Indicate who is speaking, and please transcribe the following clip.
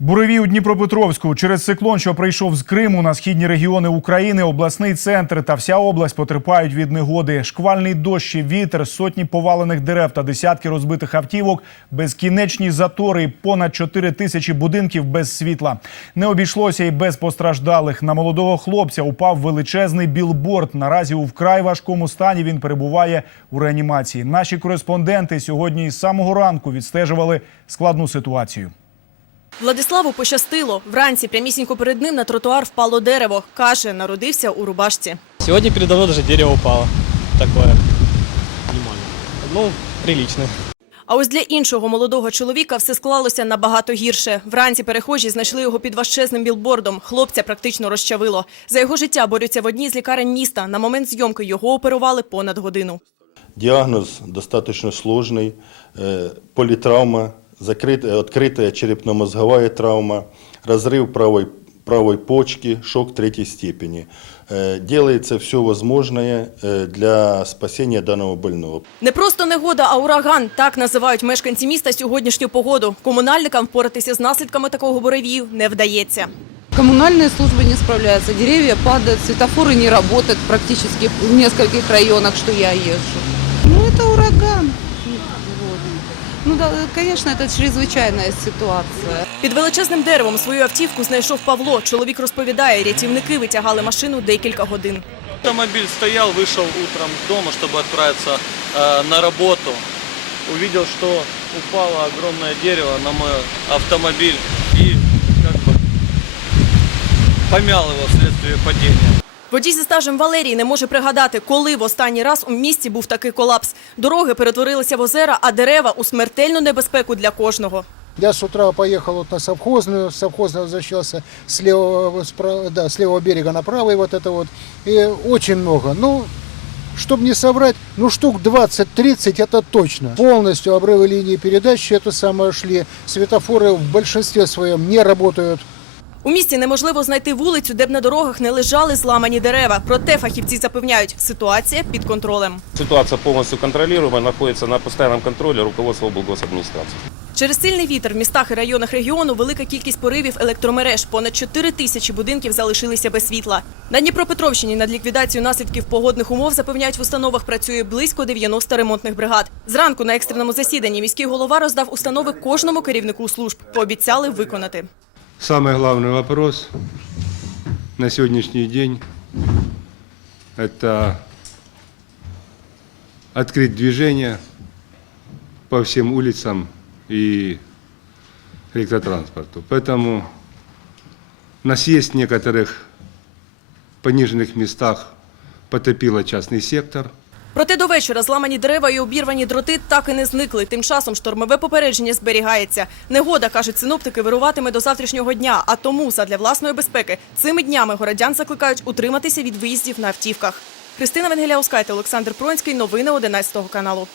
Speaker 1: Буревій у Дніпропетровську через циклон, що прийшов з Криму на східні регіони України, обласний центр та вся область потерпають від негоди. Шквальний дощ, вітер, сотні повалених дерев та десятки розбитих автівок, безкінечні затори, понад 4 тисячі будинків без світла. Не обійшлося і без постраждалих. На молодого хлопця упав величезний білборд. Наразі у вкрай важкому стані він перебуває у реанімації. Наші кореспонденти сьогодні із самого ранку відстежували складну ситуацію.
Speaker 2: Владиславу пощастило. Вранці прямісінько перед ним на тротуар впало дерево. Каже, народився у рубашці.
Speaker 3: Сегодня передо мной даже дерево упало. Такое. Ну, приличное.
Speaker 2: А ось для іншого молодого чоловіка все склалося набагато гірше. Вранці перехожі знайшли його під важчезним білбордом. Хлопця практично розчавило. За його життя борються в одній з лікарень міста. На момент зйомки його оперували понад годину.
Speaker 4: Диагноз достаточно сложный. Э, Политравма, закрытая, открытая черепно-мозговая травма, разрыв правой, правой почки, шок третьей степени. Э, Делается все возможное э, для спасения данного больного.
Speaker 2: Не просто негода, а ураган. Так називають мешканці міста сьогоднішню погоду. Комунальникам впоратися з наслідками такого буревію не вдається.
Speaker 5: Коммунальные службы не справляются, деревья падают, светофоры не работают практически в нескольких районах, что я езжу. Ну, это ураган. Вот. Ну, да, конечно, это чрезвычайная ситуация.
Speaker 2: Під величезним деревом свою автівку знайшов Павло. Чоловік розповідає, рятівники витягали машину декілька годин.
Speaker 6: Автомобиль стоял, вышел утром с дома, чтобы отправиться э, на работу. Увидел, что упало огромное дерево на мой автомобиль и как бы помял его вследствие падения.
Speaker 2: Водій зі стажем Валерій не може пригадати, коли в останній раз у місті був такий колапс. Дороги перетворилися в озера, а дерева у смертельну небезпеку для кожного.
Speaker 7: Я с утра поехал вот на совхозную, с совхозной возвращался с левого, с прав- да, с левого берега на правый вот это вот. И очень много. Ну, чтобы не соврать, ну штук 20-30 это точно. Полностью обрывы линии передачи это самое шли. Светофоры в большинстве своем не работают.
Speaker 2: У місті неможливо знайти вулицю, де б на дорогах не лежали зламані дерева. Проте фахівці запевняють, ситуація під контролем.
Speaker 8: Ситуация полностью контролируемая, находится на постоянном контроле руководства облгосадминистрации.
Speaker 2: Через сильний вітер в містах і районах регіону велика кількість поривів електромереж. Понад 4 тисячі будинків залишилися без світла. На Дніпропетровщині над ліквідацією наслідків погодних умов запевняють в установах працює близько 90 ремонтних бригад. Зранку на екстреному засіданні міський голова роздав установи кожному керівнику служб. Пообіцяли виконати.
Speaker 9: Самый главный вопрос на сегодняшний день – это открыть движение по всем улицам и электротранспорту. Поэтому на съезд в некоторых пониженных местах потопило частный сектор –
Speaker 2: Проте до вечора зламані дерева і обірвані дроти так і не зникли. Тим часом штормове попередження зберігається. Негода, кажуть синоптики, вируватиме до завтрашнього дня. А тому, задля власної безпеки, цими днями городян закликають утриматися від виїздів на автівках. Христина Венгеляускайте, Олександр Пронський. Новини 11 каналу.